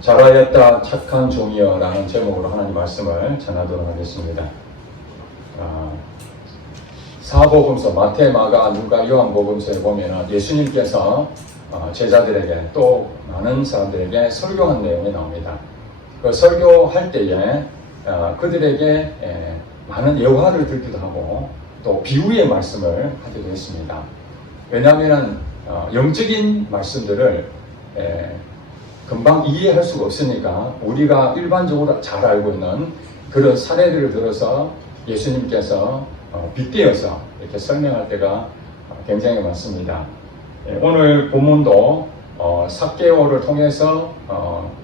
잘하였다 착한 종이여 라는 제목으로 하나님 말씀을 전하도록 하겠습니다. 사복음서 마태, 마가, 누가, 요한복음서에 보면 예수님께서 제자들에게 또 많은 사람들에게 설교한 내용이 나옵니다. 그 설교할 때에 그들에게 많은 예화를 들기도 하고 또 비유의 말씀을 하기도 했습니다. 왜냐하면 영적인 말씀들을 금방 이해할 수가 없으니까 우리가 일반적으로 잘 알고 있는 그런 사례들을 들어서 예수님께서 빗대어서 이렇게 설명할 때가 굉장히 많습니다. 오늘 본문도 삭개오를 통해서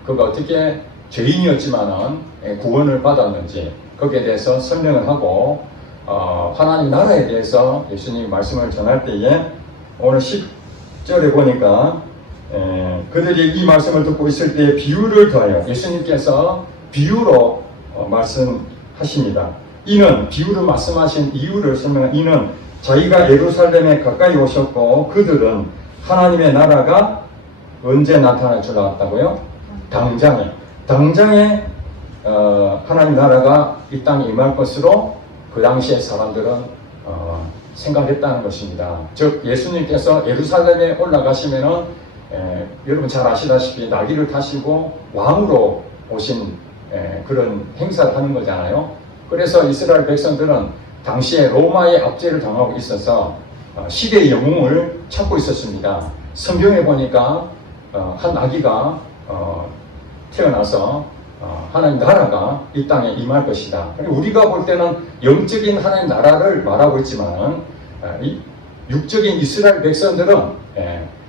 그가 어떻게 죄인이었지만은 구원을 받았는지 거기에 대해서 설명을 하고 하나님 나라에 대해서 예수님이 말씀을 전할 때에 오늘 10절에 보니까 그들이 이 말씀을 듣고 있을 때 비유를 더하여 예수님께서 비유로 말씀하십니다. 이는 비유로 말씀하신 이유를 설명한 이는 자기가 예루살렘에 가까이 오셨고 그들은 하나님의 나라가 언제 나타날 줄 알았다고요? 당장에 하나님 나라가 이 땅에 임할 것으로 그 당시에 사람들은 생각했다는 것입니다. 즉 예수님께서 예루살렘에 올라가시면은 여러분 잘 아시다시피 나귀를 타시고 왕으로 오신 그런 행사를 하는 거잖아요. 그래서 이스라엘 백성들은 당시에 로마의 압제를 당하고 있어서 시대의 영웅을 찾고 있었습니다. 성경에 보니까 한 아기가 태어나서 하나님 나라가 이 땅에 임할 것이다. 우리가 볼 때는 영적인 하나님 나라를 말하고 있지만 육적인 이스라엘 백성들은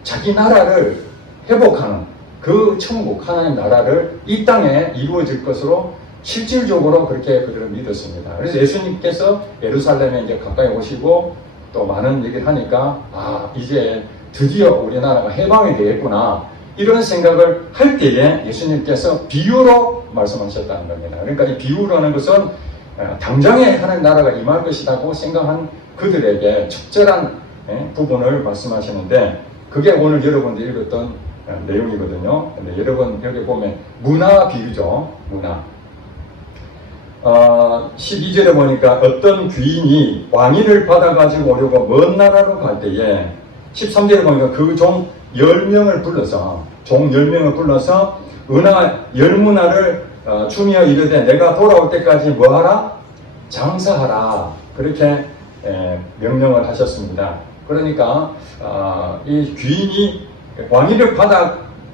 자기 나라를 회복하는 그 천국 하나님 나라를 이 땅에 이루어질 것으로 실질적으로 그렇게 그들은 믿었습니다. 그래서 예수님께서 예루살렘에 이제 가까이 오시고 또 많은 얘기를 하니까 이제 드디어 우리나라가 해방이 되겠구나 이런 생각을 할 때에 예수님께서 비유로 말씀하셨다는 겁니다. 그러니까 이 비유라는 것은 당장에 하나님 나라가 임할 것이라고 생각한 그들에게 적절한 부분을 말씀하시는데 그게 오늘 여러분들이 읽었던 내용이거든요. 근데 여러분 여기 보면 문화 비유죠. 문화. 12절에 보니까 어떤 귀인이 왕위를 받아가지고 오려고 먼 나라로 갈 때에 13절에 보니까 그 종 10명을 불러서 은하 10문화를 주며 이르되 내가 돌아올 때까지 뭐하라? 장사하라. 그렇게 명령을 하셨습니다. 그러니까 이 귀인이 왕위를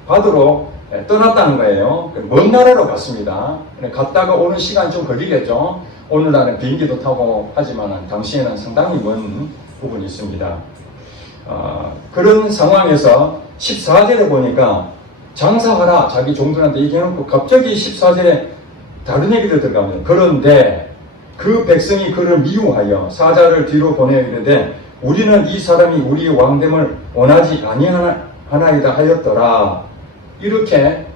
받으러 떠났다는 거예요. 먼 나라로 갔습니다. 갔다가 오는 시간이 좀 걸리겠죠. 오늘날은 비행기도 타고 하지만 당시에는 상당히 먼 부분이 있습니다. 그런 상황에서 14절에 보니까 장사하라 자기 종들한테 얘기해놓고 갑자기 14절에 다른 얘기도 들어갑니다. 그런데 그 백성이 그를 미워하여 사자를 뒤로 보내어 이르되 우리는 이 사람이 우리의 왕됨을 원하지 아니하나이다 하였더라. 이렇게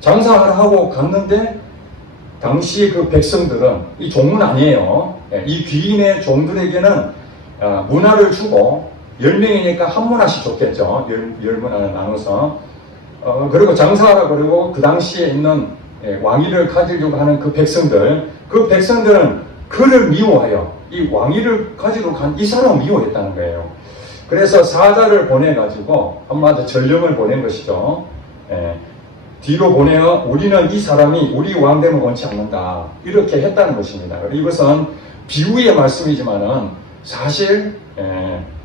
장사하라 하고 갔는데 당시 그 백성들은 이 종은 아니에요. 이 귀인의 종들에게는 문화를 주고 10명이니까 한 문화씩 줬겠죠. 10문화를 나눠서 그리고 장사하라 그러고 그 당시에 있는 왕위를 가지려고 하는 그 백성들은 그를 미워하여 이 왕위를 가지러 간 이 사람을 미워했다는 거예요. 그래서 사자를 보내가지고 한마디로 전령을 보낸 것이죠. 뒤로 보내어 우리는 이 사람이 우리 왕됨을 원치 않는다. 이렇게 했다는 것입니다. 이것은 비유의 말씀이지만은 사실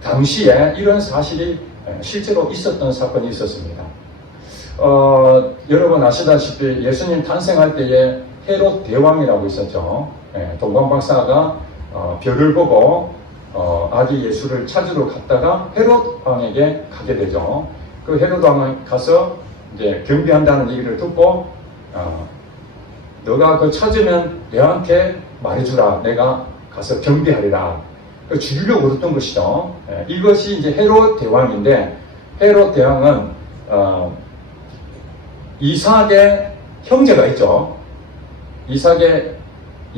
당시에 이런 사실이 실제로 있었던 사건이 있었습니다. 여러분 아시다시피 예수님 탄생할 때에 헤롯 대왕이라고 있었죠. 동방 박사가 별을 보고 아기 예수를 찾으러 갔다가 헤롯 왕에게 가게 되죠. 그 헤롯 왕에 가서 이제 경비한다는 얘기를 듣고 너가 그 찾으면 내한테 말해주라. 내가 가서 경비하리라. 죽이려고 그랬던 것이죠. 이것이 이제 헤롯 대왕인데 헤롯 대왕은 이삭의 형제가 있죠. 이삭의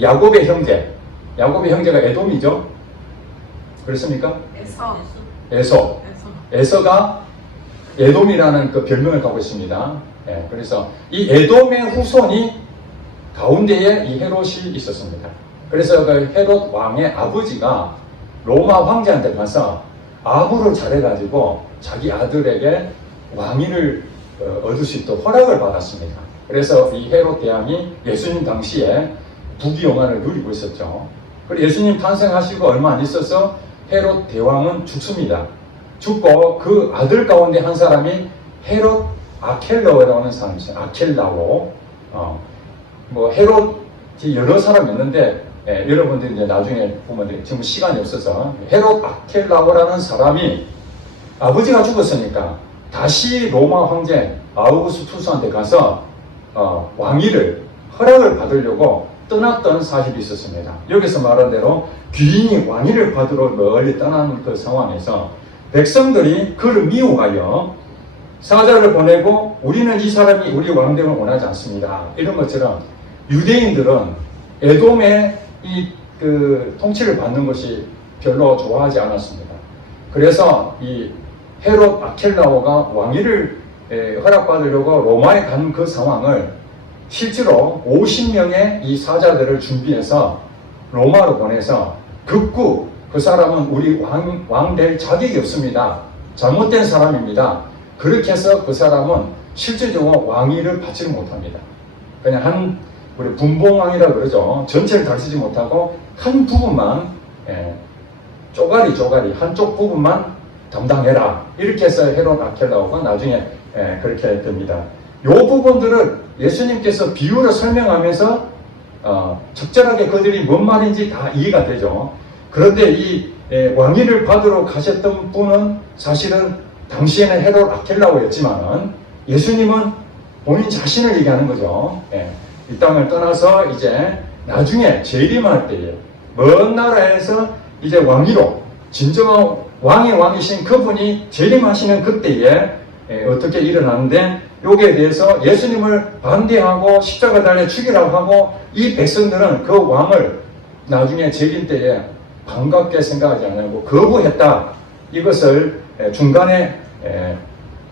야곱의 형제가 에돔이죠. 그렇습니까? 에서가 에돔이라는 그 별명을 갖고 있습니다. 그래서 이 에돔의 후손이 가운데에 이 헤롯이 있었습니다. 그래서 그 헤롯 왕의 아버지가 로마 황제한테 가서 아부를 잘해가지고 자기 아들에게 왕위를 얻을 수 있도록 허락을 받았습니다. 그래서 이 헤롯 대왕이 예수님 당시에 부귀영화를 누리고 있었죠. 그리고 예수님 탄생하시고 얼마 안 있어서 헤롯 대왕은 죽습니다. 죽고 그 아들 가운데 한 사람이 헤롯 아켈라오라고 하는 사람이 있어요. 아켈라오. 뭐 헤롯이 여러 사람이 있는데 여러분들이 이제 나중에 보면 지금 시간이 없어서 헤롯 아켈라오라는 사람이 아버지가 죽었으니까 다시 로마 황제 아우구스투스한테 가서 왕위를 허락을 받으려고 떠났던 사실이 있었습니다. 여기서 말한 대로 귀인이 왕위를 받으러 멀리 떠나는 그 상황에서 백성들이 그를 미워하여 사자를 보내고 우리는 이 사람이 우리 왕됨을 원하지 않습니다. 이런 것처럼 유대인들은 에돔의 그 통치를 받는 것이 별로 좋아하지 않았습니다. 그래서 이 헤롯 아켈라오가 왕위를 허락받으려고 로마에 간 그 상황을 실제로 50명의 이 사자들을 준비해서 로마로 보내서 극구 그 사람은 우리 왕 될 자격이 없습니다. 잘못된 사람입니다. 그렇게 해서 그 사람은 실질적으로 왕위를 받지를 못합니다. 그냥 우리 분봉왕이라 그러죠. 전체를 다스리지 못하고 한 부분만 쪼가리 한쪽 부분만 담당해라. 이렇게 해서 헤롯 아켈라오가 나중에 그렇게 됩니다. 이 부분들을 예수님께서 비유로 설명하면서 적절하게 그들이 뭔 말인지 다 이해가 되죠. 그런데 이 왕위를 받으러 가셨던 분은 사실은 당시에는 헤롯 아켈라오였지만은 예수님은 본인 자신을 얘기하는 거죠. 이 땅을 떠나서 이제 나중에 재림할 때에 먼 나라에서 이제 왕위로 진정한 왕의 왕이신 그분이 재림하시는 그때에 어떻게 일어나는데 여기에 대해서 예수님을 반대하고 십자가 달려 죽이라고 하고 이 백성들은 그 왕을 나중에 재림 때에 반갑게 생각하지 않고 거부했다. 이것을 중간에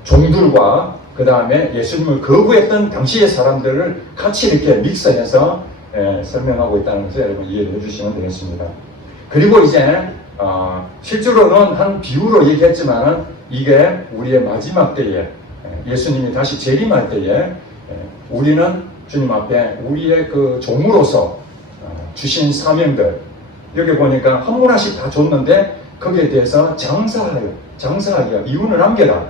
종들과 그 다음에 예수님을 거부했던 당시의 사람들을 같이 이렇게 믹스해서 설명하고 있다는 것을 여러분 이해해 주시면 되겠습니다. 그리고 이제 실제로는 한 비유로 얘기했지만은 이게 우리의 마지막 때에 예수님이 다시 재림할 때에 우리는 주님 앞에 우리의 그 종으로서 주신 사명들 여기 보니까 한 문화씩 다 줬는데 거기에 대해서 장사하여 이윤을 남겨라.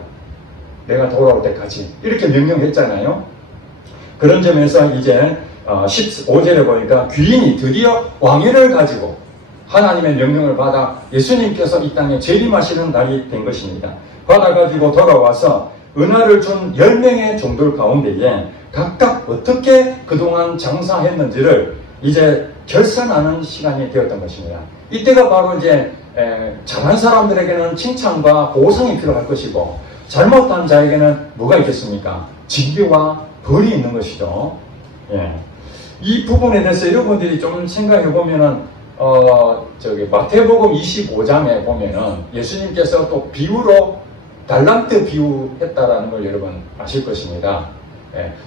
내가 돌아올 때까지 이렇게 명령했잖아요. 그런 점에서 이제 15절에 보니까 귀인이 드디어 왕위를 가지고 하나님의 명령을 받아 예수님께서 이 땅에 재림하시는 날이 된 것입니다. 받아가지고 돌아와서 은하를 준 10명의 종들 가운데에 각각 어떻게 그동안 장사했는지를 이제 결산하는 시간이 되었던 것입니다. 이때가 바로 이제 잘한 사람들에게는 칭찬과 보상이 필요할 것이고 잘못한 자에게는 뭐가 있겠습니까? 징계와 벌이 있는 것이죠. 이 부분에 대해서 여러분들이 좀 생각해 보면은 마태복음 25장에 보면은 예수님께서 또 비유로 달란트 비유했다라는 걸 여러분 아실 것입니다.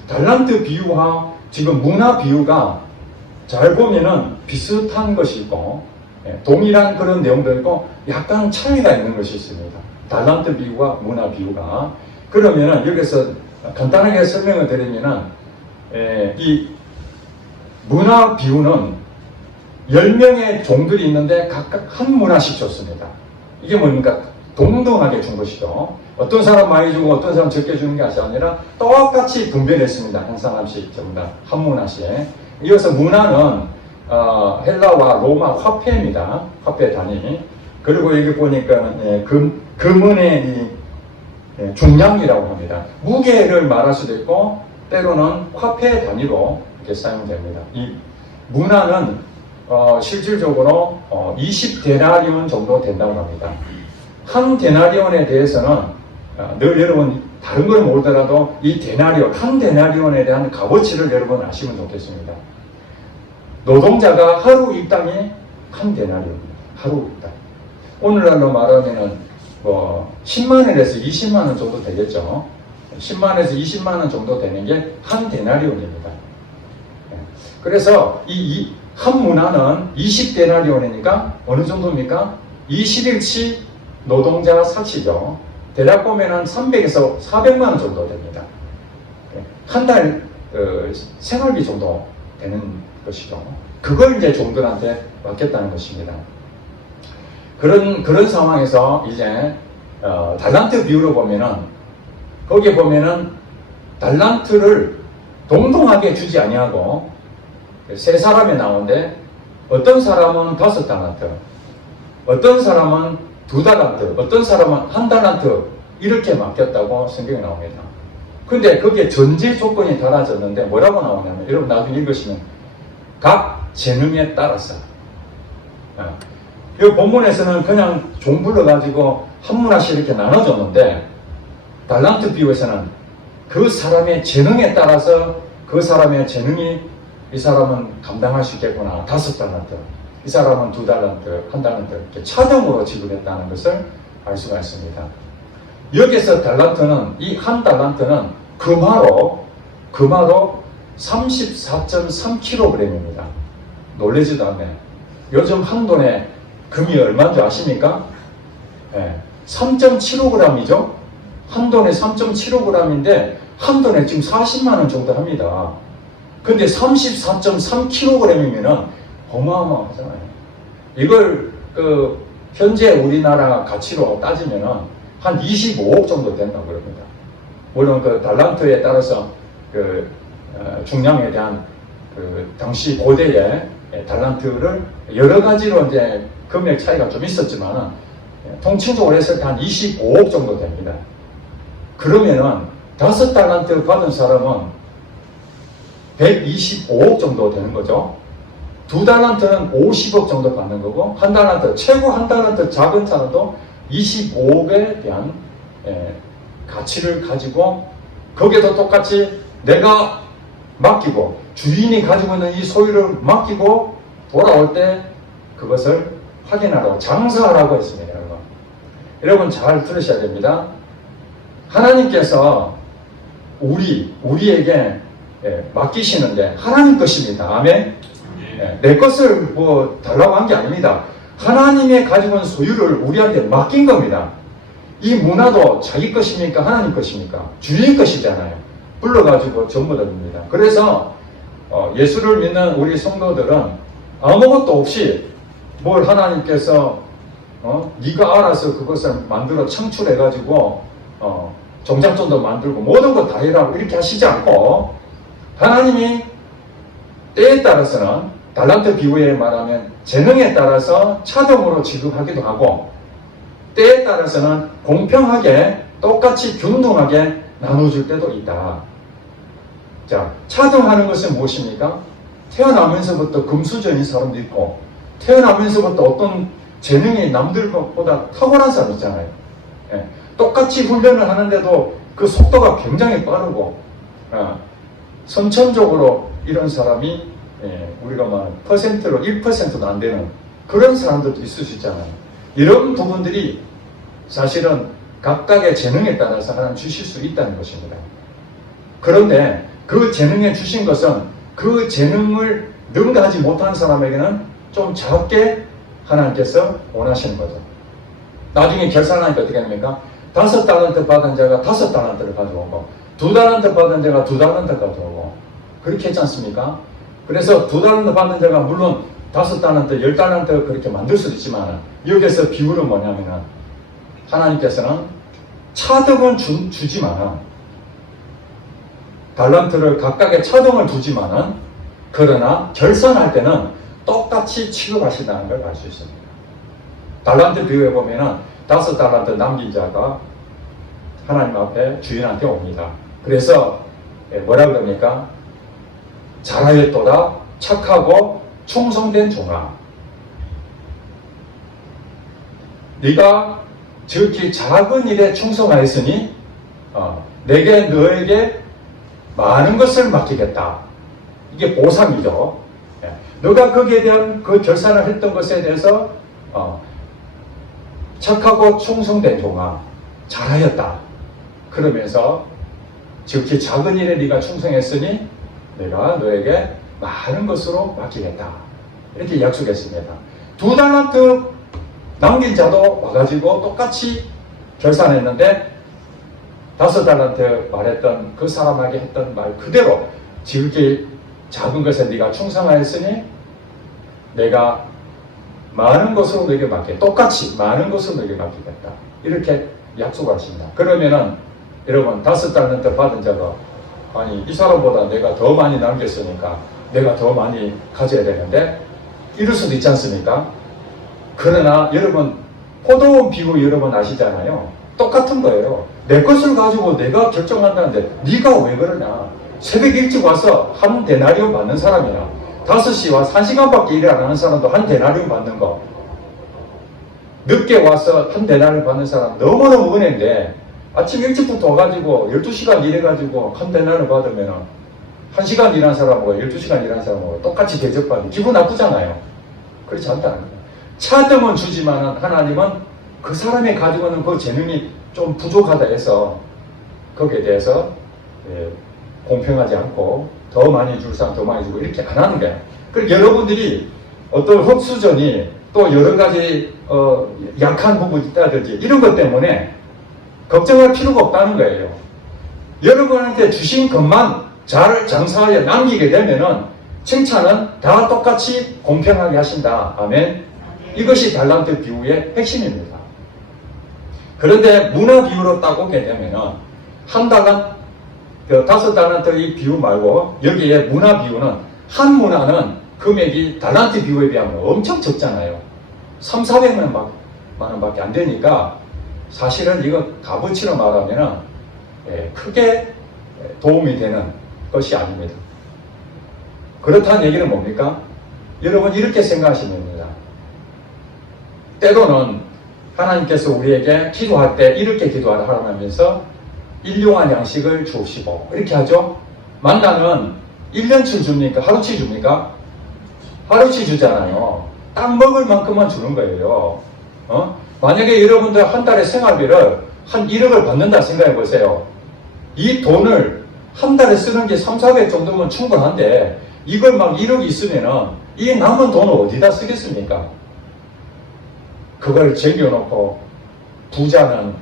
달란트 비유와 지금 문화 비유가 잘 보면은 비슷한 것이 있고 동일한 그런 내용들이고 약간 차이가 있는 것이 있습니다. 달란트 비유와 문화 비유가. 그러면은 여기서 간단하게 설명을 드리면은 이 문화 비유는 10명의 종들이 있는데 각각 한 문화씩 줬습니다. 이게 뭡니까? 동등하게 준 것이죠. 어떤 사람 많이 주고 어떤 사람 적게 주는 게 아니라 똑같이 분배됐습니다. 한 사람씩 전부 다 한 문화씩. 이어서 문화는 헬라와 로마 화폐입니다. 화폐 단위. 그리고 여기 보니까 금은의 중량이라고 합니다. 무게를 말할 수도 있고 때로는 화폐 단위로 이렇게 사용됩니다. 이 문화는 실질적으로 20데나리온 정도 된다고 합니다. 한 데나리온에 대해서는 늘 여러분 다른 걸 모르더라도 이 데나리온, 한 데나리온에 대한 값어치를 여러분 아시면 좋겠습니다. 노동자가 하루 일당이 한 데나리온입니다. 하루 일당. 오늘날로 말하면은 10만 원에서 20만 원 정도 되겠죠. 10만에서 20만 원 정도 되는 게 한 데나리온입니다. 그래서 이 한 문화는 20데나리온이니까 어느 정도입니까? 20일치 노동자 사치죠. 대략 보면은 300에서 400만 원 정도 됩니다. 한 달 생활비 정도 되는 것이죠. 그걸 이제 종들한테 맡겼다는 것입니다. 그런 상황에서 이제 달란트 비유로 보면은 거기에 보면은 달란트를 동등하게 주지 아니하고 세 사람이 나오는데 어떤 사람은 5달란트, 어떤 사람은 2달란트, 어떤 사람은 1달란트 이렇게 맡겼다고 성경에 나옵니다. 근데 거기에 전제 조건이 달라졌는데 뭐라고 나오냐면 여러분 나중에 읽으시면 각 재능에 따라서 이 본문에서는 그냥 종 불러가지고 한 문화씩 이렇게 나눠줬는데 달란트 비유에서는 그 사람의 재능에 따라서 그 사람의 재능이 이 사람은 감당할 수 있겠구나. 5달란트. 이 사람은 2달란트, 1달란트 이렇게 차등으로 지불했다는 것을 알 수가 있습니다. 여기서 달란트는 이 1달란트는 금화로 34.3kg입니다. 놀라지도 않네. 요즘 한 돈에 금이 얼마인 줄 아십니까? 3.75g이죠? 한 돈에 3.75g인데 한 돈에 지금 40만 원 정도 합니다. 근데 34.3kg이면은 어마어마하잖아요. 이걸 현재 우리나라 가치로 따지면은 한 25억 정도 된다고 그럽니다. 물론 달란트에 따라서 중량에 대한 당시 고대의 달란트를 여러 가지로 이제 금액 차이가 좀 있었지만 통칭적으로 했을 때 한 25억 정도 됩니다. 그러면은 5달란트 받은 사람은 125억 정도 되는 거죠. 2달란트는 50억 정도 받는 거고, 1달란트, 최고 1달란트 작은 사람도 25억에 대한 가치를 가지고, 거기에도 똑같이 내가 맡기고, 주인이 가지고 있는 이 소유를 맡기고, 돌아올 때 그것을 확인하라고, 장사하라고 했습니다. 여러분 잘 들으셔야 됩니다. 하나님께서 우리에게 맡기시는데 하나님 것입니다. 아멘. 내 것을 뭐 달라고 한 게 아닙니다. 하나님의 가지고 있는 소유를 우리한테 맡긴 겁니다. 이 문화도 자기 것입니까? 하나님 것입니까? 주인 것이잖아요. 불러가지고 전부 다입니다. 그래서 예수를 믿는 우리 성도들은 아무것도 없이 뭘 하나님께서 네가 알아서 그것을 만들어 창출해가지고 정작전도 만들고 모든 거 다 해라고 이렇게 하시지 않고 하나님이 때에 따라서는 달란트 비유에 말하면 재능에 따라서 차등으로 지급하기도 하고 때에 따라서는 공평하게 똑같이 균등하게 나눠줄 때도 있다. 자, 차등하는 것은 무엇입니까? 태어나면서부터 금수저인 사람도 있고 태어나면서부터 어떤 재능이 남들 것보다 탁월한 사람 있잖아요. 똑같이 훈련을 하는데도 그 속도가 굉장히 빠르고 선천적으로 이런 사람이 우리가 말하는 퍼센트로 1%도 안 되는 그런 사람들도 있을 수 있잖아요. 이런 부분들이 사실은 각각의 재능에 따라서 하나님 주실 수 있다는 것입니다. 그런데 그 재능에 주신 것은 그 재능을 능가하지 못한 사람에게는 좀 작게 하나님께서 원하시는 거죠. 나중에 계산하니까 어떻게 됩니까? 5달란트 받은 자가 5달란트를 가져오고 2달란트 받은 자가 2달란트 가져오고 그렇게 했지 않습니까? 그래서 2달란트 받은 자가 물론 5달란트, 10달란트 그렇게 만들 수도 있지만 여기서 비율은 뭐냐면은 하나님께서는 차등은 주지만은 달란트를 각각의 차등을 두지만은 그러나 결산할 때는 똑같이 취급하신다는 걸 알 수 있습니다. 달란트 비유에 보면은 5달란트 남긴 자가 하나님 앞에 주인한테 옵니다. 그래서 뭐라 그럽니까? 잘하였도다 착하고 충성된 종아. 네가 지극히 작은 일에 충성하였으니 내게 너에게 많은 것을 맡기겠다. 이게 보상이죠. 너가 거기에 대한 그 결산을 했던 것에 대해서 착하고 충성된 종아 잘하였다. 그러면서 지극히 작은 일에 네가 충성했으니 내가 너에게 많은 것으로 맡기겠다. 이렇게 약속했습니다. 2달란트 남긴 자도 와가지고 똑같이 결산했는데 5달란트 말했던 그 사람에게 했던 말 그대로 지극히 작은 것에 네가 충성하였으니 내가 많은 것으로 너에게 맡게 똑같이 많은 것으로 너에게 맡기겠다. 이렇게 약속하십니다. 그러면은 여러분 5달란트 받은 자가 아니 이 사람보다 내가 더 많이 남겼으니까 내가 더 많이 가져야 되는데 이럴 수도 있지 않습니까? 그러나 여러분 포도원 비유 여러분 아시잖아요. 똑같은 거예요. 내 것을 가지고 내가 결정한다는데 네가 왜 그러냐. 새벽 일찍 와서 한 데나리온 받는 사람이나 5시 와서 1시간밖에 일을 안 하는 사람도 한 데나리온 받는 거, 늦게 와서 한 데나리온 받는 사람 너무너무 은혜인데 아침 일찍부터 와가지고 12시간 일해가지고 한 데나리온 받으면 1시간 일한 사람하고 12시간 일한 사람하고 똑같이 대접받는 기분 나쁘잖아요. 그렇지 않다는 거예요. 차등은 주지만 하나님은 그 사람이 가지고 있는 그 재능이 좀 부족하다 해서 거기에 대해서 공평하지 않고 더 많이 줄 사람 더 많이 주고 이렇게 안 하는 거예요. 그리고 여러분들이 어떤 헛수전이 또 여러 가지 약한 부분이 있다든지 이런 것 때문에 걱정할 필요가 없다는 거예요. 여러분한테 주신 것만 잘 장사하여 남기게 되면은 칭찬은 다 똑같이 공평하게 하신다. 아멘. 이것이 달란트 비유의 핵심입니다. 그런데 문화 비유로 따보게 되면은 한 달란트, 5달란트 이 비유 말고 여기에 문화 비유는 한 문화는 금액이 달란트 비유에 비하면 엄청 적잖아요. 300~400만 원밖에 안 되니까 사실은 이거 값어치로 말하면은 크게 도움이 되는 것이 아닙니다. 그렇다는 얘기는 뭡니까? 여러분 이렇게 생각하시면 됩니다. 때로는 하나님께서 우리에게 기도할 때 이렇게 기도하라 하면서 일용할 양식을 주시고 이렇게 하죠. 만나는 1년치 줍니까? 하루치 줍니까? 하루치 주잖아요. 딱 먹을 만큼만 주는 거예요. 만약에 여러분들 한 달에 생활비를 한 1억을 받는다 생각해 보세요. 이 돈을 한 달에 쓰는 게 300~400 정도면 충분한데 이걸 막 1억이 있으면은 이 남은 돈을 어디다 쓰겠습니까? 그걸 챙겨놓고 부자는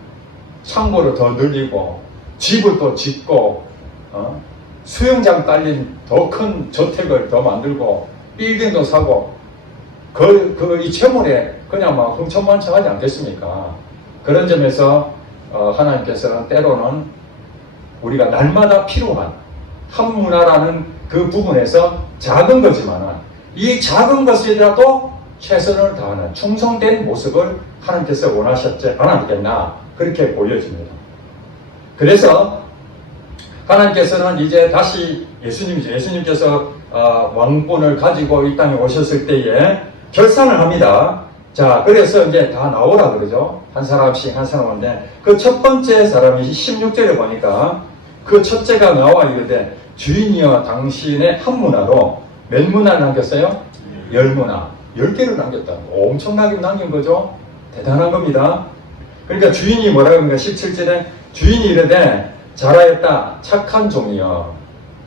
창고를 더 늘리고 집을 또 짓고 수영장 딸린 더 큰 저택을 더 만들고 빌딩도 사고 이 채물에 그냥 막 흥청만청하지 않겠습니까? 그런 점에서 하나님께서는 때로는 우리가 날마다 필요한 한 문화라는 그 부분에서 작은 거지만 이 작은 것이라도 최선을 다하는 충성된 모습을 하나님께서 원하셨지 않았겠나 그렇게 보여집니다. 그래서 하나님께서는 이제 다시 예수님께서 왕권을 가지고 이 땅에 오셨을 때에 결산을 합니다. 자, 그래서 이제 다 나오라 그러죠. 한 사람씩 한 사람인데 그 첫 번째 사람이 16절에 보니까 그 첫째가 나와 이르되 주인이여 당신의 한 문화로 몇 문화를 남겼어요? 10문화. 10개를 남겼다는 거. 엄청나게 남긴 거죠. 대단한 겁니다. 그러니까 주인이 뭐라고 합니까? 17절에 주인이 이르되 잘하였다 착한 종이여.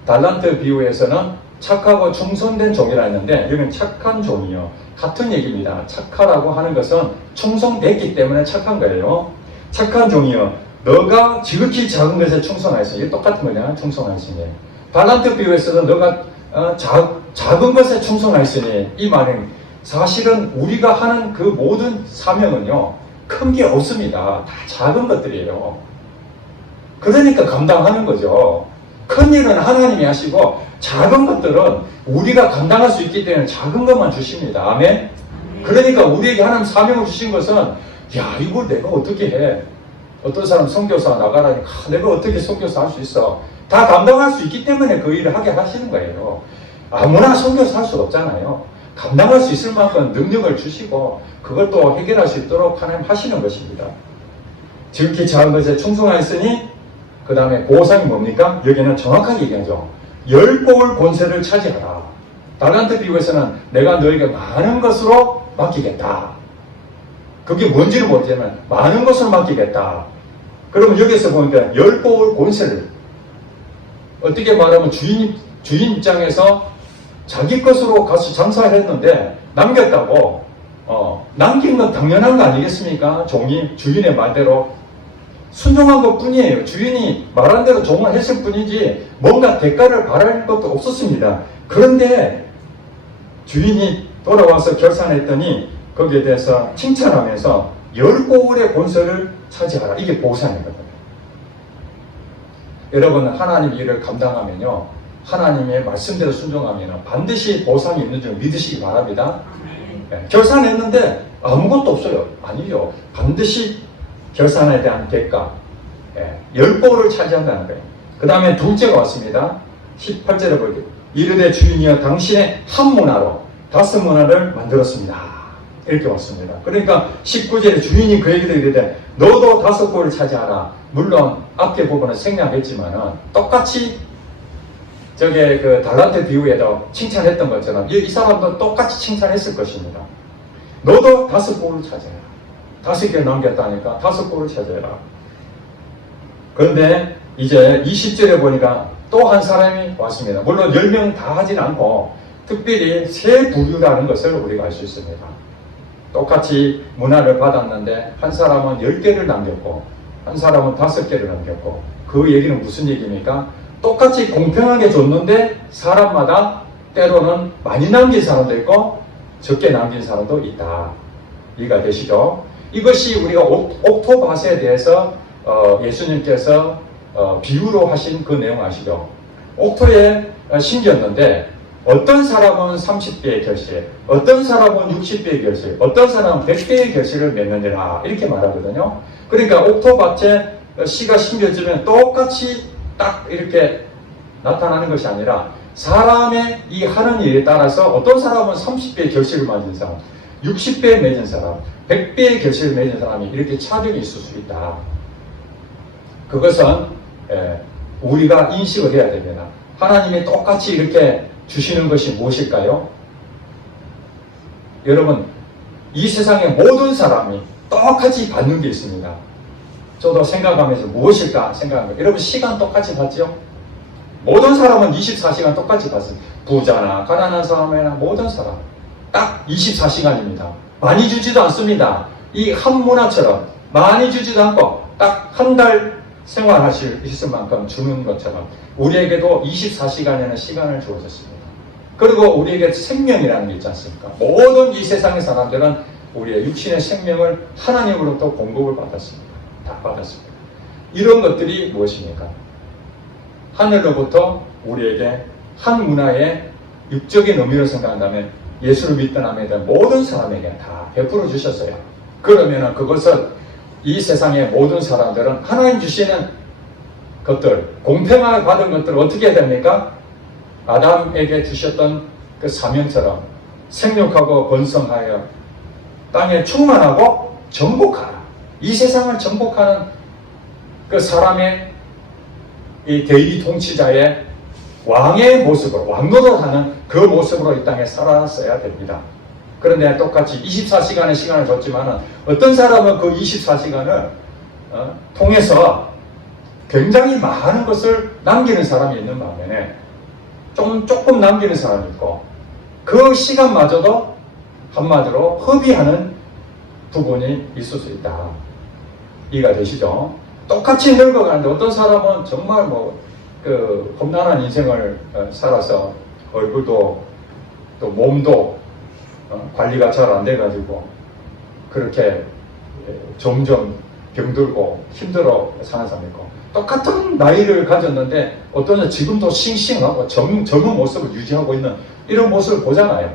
달란트 비유에서는 착하고 충성된 종이라 했는데 여기는 착한 종이여. 같은 얘기입니다. 착하라고 하는 것은 충성됐기 때문에 착한 거예요. 착한 종이여 너가 지극히 작은 것에 충성하였으니 이게 똑같은 거냐? 충성하였으니 달란트 비유에서는 너가 작은 것에 충성하였으니 이 말은 사실은 우리가 하는 그 모든 사명은요 큰 게 없습니다. 다 작은 것들이에요. 그러니까 감당하는 거죠. 큰 일은 하나님이 하시고 작은 것들은 우리가 감당할 수 있기 때문에 작은 것만 주십니다. 아멘? 그러니까 우리에게 하나님 사명을 주신 것은 야 이걸 내가 어떻게 해? 어떤 사람 선교사 나가라니까 내가 어떻게 선교사 할 수 있어? 다 감당할 수 있기 때문에 그 일을 하게 하시는 거예요. 아무나 선교사 할 수 없잖아요. 감당할 수 있을 만큼 능력을 주시고 그것도 해결할 수 있도록 하나님 하시는 것입니다. 지극히 작은 것에 충성하였으니 그 다음에 보상이 뭡니까? 여기는 정확하게 얘기하죠. 10배의 권세를 차지하라. 달란트 비유에서는 내가 너에게 많은 것으로 맡기겠다. 그게 뭔지를 모르지만 많은 것으로 맡기겠다. 그러면 여기서 보니까 10배의 권세를 어떻게 말하면 주인 입장에서 자기 것으로 가서 장사를 했는데 남겼다고 남긴 건 당연한 거 아니겠습니까? 종이 주인의 말대로 순종한 것 뿐이에요. 주인이 말한 대로 종을 했을 뿐이지 뭔가 대가를 바랄 것도 없었습니다. 그런데 주인이 돌아와서 결산했더니 거기에 대해서 칭찬하면서 10고울의 본서를 차지하라. 이게 보상이거든요. 여러분, 하나님 일을 감당하면요, 하나님의 말씀대로 순종하면 반드시 보상이 있는 줄 믿으시기 바랍니다. 네, 결산했는데 아무것도 없어요. 아니요. 반드시 결산에 대한 대가, 10고울을 차지한다는 거예요. 그 다음에 둘째가 왔습니다. 18절에 볼게요. 이르되 주인이여 당신의 한 문화로 5문화를 만들었습니다. 이렇게 왔습니다. 그러니까 19절에 주인이 그에게도 이르되 너도 5고울을 차지하라. 물론 앞에 부분은 생략했지만은 똑같이 저게 그 달란트 비유에도 칭찬했던 것처럼 이 사람도 똑같이 칭찬했을 것입니다. 너도 5고울을 차지해라. 5개 남겼다니까 5고울을 차지해라. 그런데 이제 20절에 보니까 또 한 사람이 왔습니다. 물론 10명 다 하진 않고 특별히 세 부류라는 것을 우리가 알 수 있습니다. 똑같이 문화를 받았는데 한 사람은 10개를 남겼고 한 사람은 5개를 남겼고 그 얘기는 무슨 얘기입니까? 똑같이 공평하게 줬는데 사람마다 때로는 많이 남긴 사람도 있고 적게 남긴 사람도 있다. 이해가 되시죠? 이것이 우리가 옥토밭에 대해서 예수님께서 비유로 하신 그 내용 아시죠? 옥토에 심겼는데 어떤 사람은 30배의 결실, 어떤 사람은 60배의 결실, 어떤 사람은 100배의 결실을 맺느니라 이렇게 말하거든요. 그러니까 옥토밭에 씨가 심겨지면 똑같이 딱 이렇게 나타나는 것이 아니라 사람의 이 하는 일에 따라서 어떤 사람은 30배의 결실을 맺은 사람, 60배에 맺은 사람, 100배의 결실을 맺은 사람이 이렇게 차등이 있을 수 있다. 그것은 우리가 인식을 해야 됩니다. 하나님이 똑같이 이렇게 주시는 것이 무엇일까요? 여러분, 이 세상의 모든 사람이 똑같이 받는 게 있습니다. 저도 생각하면서 무엇일까 생각합니다. 여러분, 시간 똑같이 받죠? 모든 사람은 24시간 똑같이 받습니다. 부자나 가난한 사람이나 모든 사람 딱 24시간입니다. 많이 주지도 않습니다. 이 한 문화처럼 많이 주지도 않고 딱 한 달 생활하실 만큼 주는 것처럼 우리에게도 24시간이라는 시간을 주어졌습니다. 그리고 우리에게 생명이라는 게 있지 않습니까? 모든 이 세상의 사람들은 우리의 육신의 생명을 하나님으로부터 공급을 받았습니다. 다 받았습니다. 이런 것들이 무엇입니까? 하늘로부터 우리에게 한 문화의 육적인 의미로 생각한다면 예수를 믿던 아멘에 대한 모든 사람에게 다 베풀어 주셨어요. 그러면 그것을 이 세상의 모든 사람들은 하나님 주시는 것들, 공평하게 받은 것들을 어떻게 해야 됩니까? 아담에게 주셨던 그 사명처럼 생육하고 번성하여 땅에 충만하고 정복하라. 이 세상을 정복하는 그 사람의 이 대리 통치자의 왕의 모습으로, 왕노릇하는 그 모습으로 이 땅에 살았어야 됩니다. 그런데 똑같이 24시간의 시간을 줬지만은 어떤 사람은 그 24시간을 통해서 굉장히 많은 것을 남기는 사람이 있는 반면에 조금 남기는 사람이 있고 그 시간마저도 한마디로 허비하는 부분이 있을 수 있다. 이해가 되시죠? 똑같이 늙어가는데 어떤 사람은 정말 험난한 인생을 살아서 얼굴도 또 몸도 관리가 잘 안 돼가지고 그렇게 점점 병들고 힘들어 사는 사람이 있고 똑같은 나이를 가졌는데 어떤 지금도 싱싱하고 젊은 모습을 유지하고 있는 이런 모습을 보잖아요.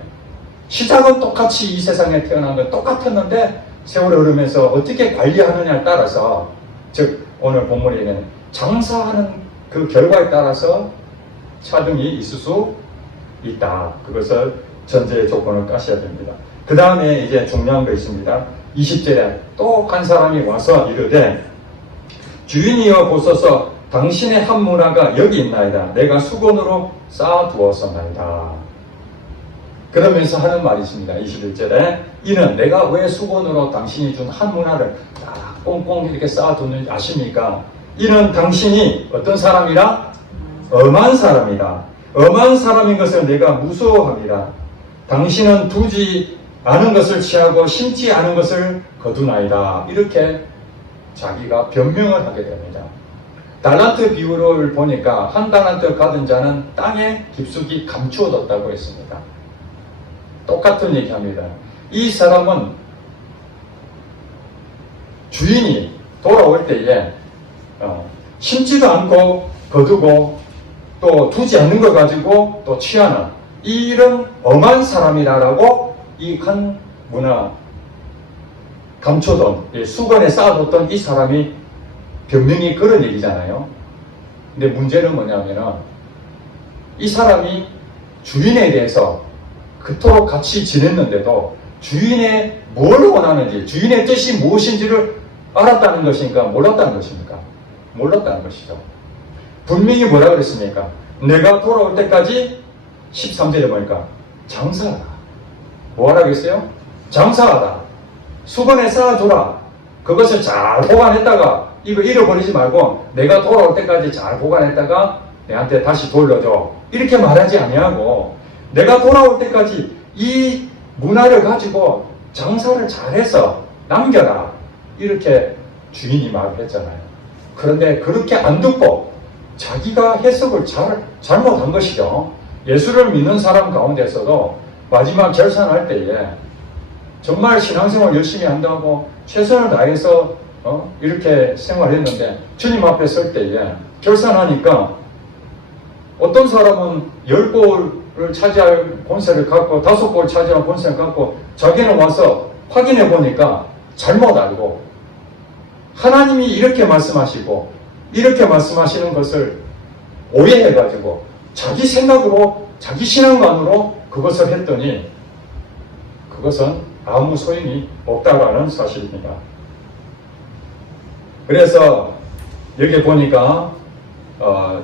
시작은 똑같이 이 세상에 태어난 건 똑같았는데 세월이 흐르면서 어떻게 관리하느냐에 따라서 즉 오늘 본문에는 장사하는 그 결과에 따라서 차등이 있을 수 있다. 그것을 전제의 조건을 까셔야 됩니다. 그 다음에 이제 중요한 거 있습니다. 20절에 또 한 사람이 와서 이르되 주인이여 보소서 당신의 한 문화가 여기 있나이다. 내가 수건으로 쌓아두었었나이다. 그러면서 하는 말이 있습니다. 21절에 이는 내가 왜 수건으로 당신이 준 한 문화를 딱 꽁꽁 이렇게 쌓아두는지 아십니까? 이는 당신이 어떤 사람이라? 엄한 사람이다. 엄한 사람인 것을 내가 무서워합니다. 당신은 두지 않은 것을 취하고 심지 않은 것을 거두나이다. 이렇게 자기가 변명을 하게 됩니다. 달란트 비유를 보니까 한 달란트 받은 자는 땅에 깊숙이 감추어뒀다고 했습니다. 똑같은 얘기합니다. 이 사람은 주인이 돌아올 때에 심지도 않고 거두고 또 두지 않는 것 가지고 또 취하는 이런 엄한 사람이라고 이 한 문화 감춰둔 수건에 쌓아뒀던 이 사람이 변명이 그런 얘기잖아요. 근데 문제는 뭐냐면은 이 사람이 주인에 대해서 그토록 같이 지냈는데도 주인의 뭘 원하는지, 주인의 뜻이 무엇인지를 알았다는 것입니까? 몰랐다는 것입니까? 몰랐다는 것이죠. 분명히 뭐라 그랬습니까? 내가 돌아올 때까지 13절에 보니까 장사하라. 뭐하라 그랬어요? 장사하라. 수건에 쌓아두라. 그것을 잘 보관했다가 이거 잃어버리지 말고 내가 돌아올 때까지 잘 보관했다가 내한테 다시 돌려줘. 이렇게 말하지 아니하고 내가 돌아올 때까지 이 문화를 가지고 장사를 잘해서 남겨라. 이렇게 주인이 말을 했잖아요. 그런데 그렇게 안 듣고 자기가 해석을 잘못한 것이죠. 예수를 믿는 사람 가운데서도 마지막 결산할 때에 정말 신앙생활 열심히 한다고 최선을 다해서 이렇게 생활했는데 주님 앞에 설 때에 결산하니까 어떤 사람은 10골을 차지할 본세를 갖고 5골 차지할 본세를 갖고 자기는 와서 확인해 보니까 잘못 알고 하나님이 이렇게 말씀하시고 이렇게 말씀하시는 것을 오해해가지고 자기 생각으로 자기 신앙관으로 그것을 했더니 그것은 아무 소용이 없다라는 사실입니다. 그래서 여기 보니까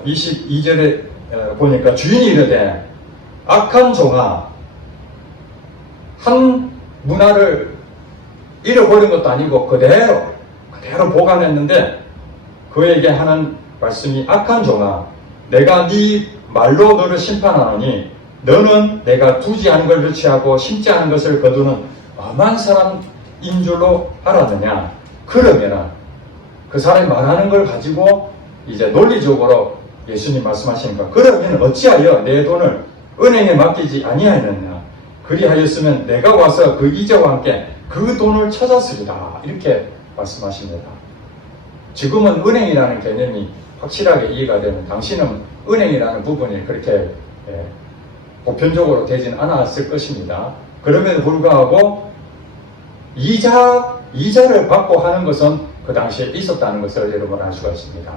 22절에 보니까 주인이 이르되 악한 종아 한 문화를 잃어버린 것도 아니고 그대로 보관했는데 그에게 하는 말씀이 악한 종아 내가 네 말로 너를 심판하노니 너는 내가 두지 않은 것을 취하고 심지 않은 것을 거두는 엄한 사람인 줄로 알았느냐. 그러면 그 사람이 말하는 걸 가지고 이제 논리적으로 예수님 말씀하시니까 그러면 어찌하여 내 돈을 은행에 맡기지 아니하였느냐. 그리하였으면 내가 와서 그 이자와 함께 그 돈을 찾았으리다. 이렇게 말씀하십니다. 지금은 은행이라는 개념이 확실하게 이해가 되는 당시는 은행이라는 부분이 그렇게 보편적으로 되지는 않았을 것입니다. 그럼에도 불구하고 이자를 받고 하는 것은 그 당시에 있었다는 것을 여러분 알 수가 있습니다.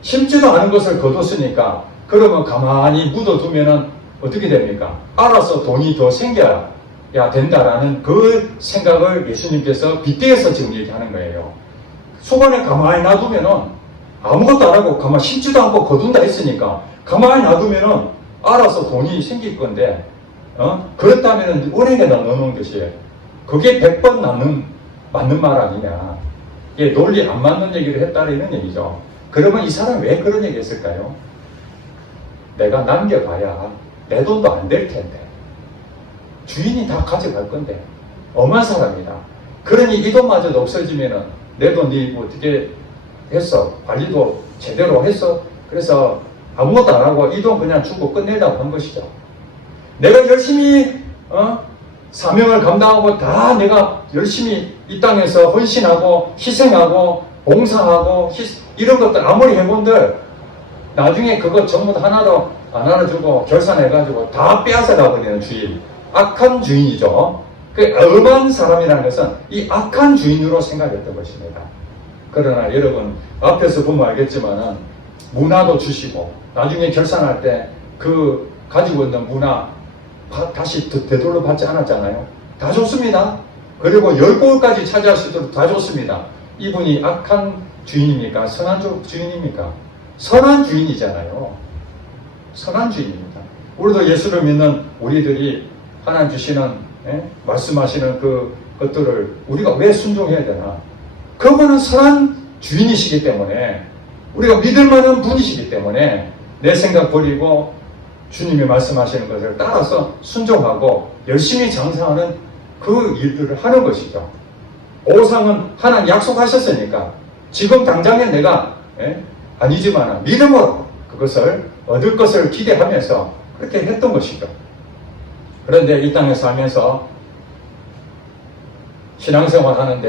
심지도 않은 것을 거뒀으니까 그러면 가만히 묻어두면은 어떻게 됩니까? 알아서 돈이 더 생겨야 된다라는 그 생각을 예수님께서 빗대어서 지금 얘기하는 거예요. 수건에 가만히 놔두면은 아무것도 안 하고 가만히 심지도 않고 거둔다 했으니까 가만히 놔두면은 알아서 돈이 생길 건데 그렇다면은 은행에다 넣어놓은 것이 그게 100번 맞는 말 아니냐. 이게 논리 안 맞는 얘기를 했다는 이런 얘기죠. 그러면 이 사람이 왜 그런 얘기 했을까요? 내가 남겨봐야 내 돈도 안 될 텐데 주인이 다 가져갈 건데 엄한 사람이다. 그러니 이 돈마저도 없어지면은 내 돈 네 어떻게 했어? 관리도 제대로 했어? 그래서 아무것도 안 하고 이 돈 그냥 주고 끝내려고 한 것이죠. 내가 열심히 사명을 감당하고 다 내가 열심히 이 땅에서 헌신하고 희생하고 봉사하고 이런 것들 아무리 해본들 나중에 그거 전부 다 하나도 안 알아주고 결산해가지고 다 빼앗아 가버리는 주인. 악한 주인이죠. 그 엄한 사람이라는 것은 이 악한 주인으로 생각했던 것입니다. 그러나 여러분 앞에서 보면 알겠지만은 문화도 주시고 나중에 결산할 때 그 가지고 있는 문화 다시 되돌려 받지 않았잖아요. 다 줬습니다. 그리고 10골까지 차지할 수 있도록 다 줬습니다. 이분이 악한 주인입니까? 선한 주인입니까? 선한 주인이잖아요. 선한 주인입니다. 우리도 예수를 믿는 우리들이 하나님 주시는 말씀하시는 그 것들을 우리가 왜 순종해야 되나? 그분은 선한 주인이시기 때문에 우리가 믿을 만한 분이시기 때문에 내 생각 버리고 주님이 말씀하시는 것을 따라서 순종하고 열심히 장사하는 그 일들을 하는 것이죠. 보상은 하나님 약속하셨으니까 지금 당장에 내가 아니지만 믿음으로 그것을 얻을 것을 기대하면서 그렇게 했던 것이죠. 그런데 이 땅에 살면서 신앙생활 하는데